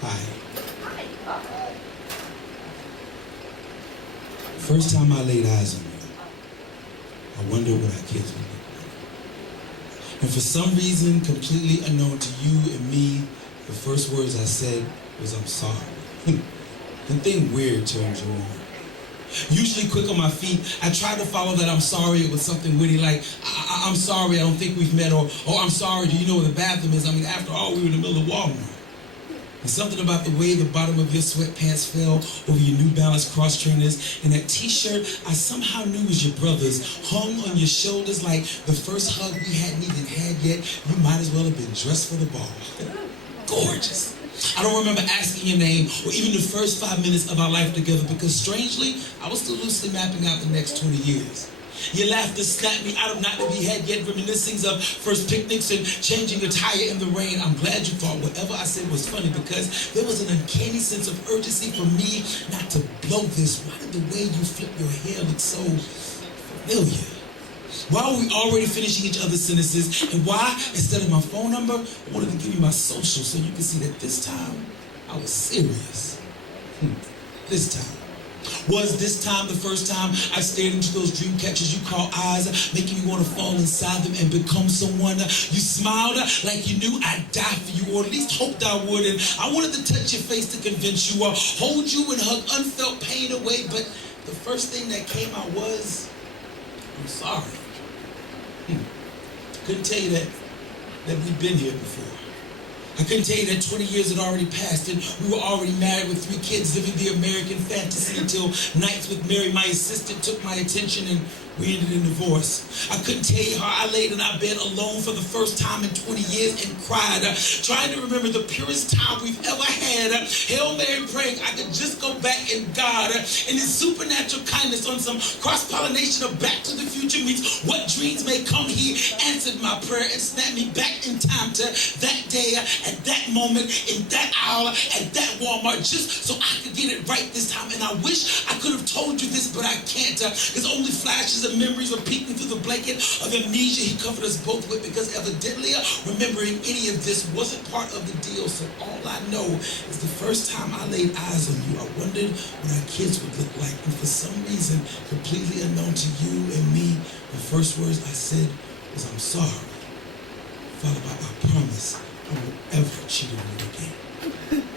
Hi. First time I laid eyes on you, I wondered what our kids would look like. And for some reason, completely unknown to you and me, the first words I said was, I'm sorry. The thing weird turned you on. Usually quick on my feet, I tried to follow that I'm sorry with something witty like, I'm sorry, I don't think we've met, or I'm sorry, do you know where the bathroom is? I mean, after all, we were in the middle of Walmart. And something about the way the bottom of your sweatpants fell over your New Balance cross trainers and that t-shirt I somehow knew was your brother's hung on your shoulders like the first hug we hadn't even had yet. You might as well have been dressed for the ball. Gorgeous. I don't remember asking your name or even the first 5 minutes of our life together because strangely, I was still loosely mapping out the next 20 years. Your laughter snapped me out of not to be had yet reminiscings of first picnics and changing your tire in the rain. I'm glad you thought whatever I said was funny because there was an uncanny sense of urgency for me not to blow this. Why did the way you flip your hair look so familiar? Why were we already finishing each other's sentences? And why, instead of my phone number, I wanted to give you my social so you could see that this time I was serious. This time. Was this time the first time I stared into those dream catchers you call eyes, making me want to fall inside them and become someone? You smiled like you knew I'd die for you, or at least hoped I would, and I wanted to touch your face to convince you, or hold you and hug unfelt pain away, but the first thing that came out was, I'm sorry. Couldn't tell you that we'd been here before. I couldn't tell you that 20 years had already passed and we were already married with 3 kids living the American fantasy until nights with Mary, my assistant, took my attention and we ended in divorce. I couldn't tell you how I laid in our bed alone for the first time in 20 years and cried, trying to remember the purest time we've ever had. Hail Mary praying I could just go back in God and His supernatural kindness on some cross-pollination of Back to the Future meets What Dreams May Come. He answered my prayer and snapped me back in time to that day, at that moment, in that hour, at that Walmart, just so I could get it right this time. And I wish I could have told you this, but I can't, because only flashes of memories are peeking through the blanket of amnesia He covered us both with, because evidently remembering any of this wasn't part of the deal. So all I know is the first time I laid eyes on you, I wondered what our kids would look like. And for some reason, completely unknown to you and me, the first words I said was, I'm sorry, followed by I promise I won't ever cheat on you again.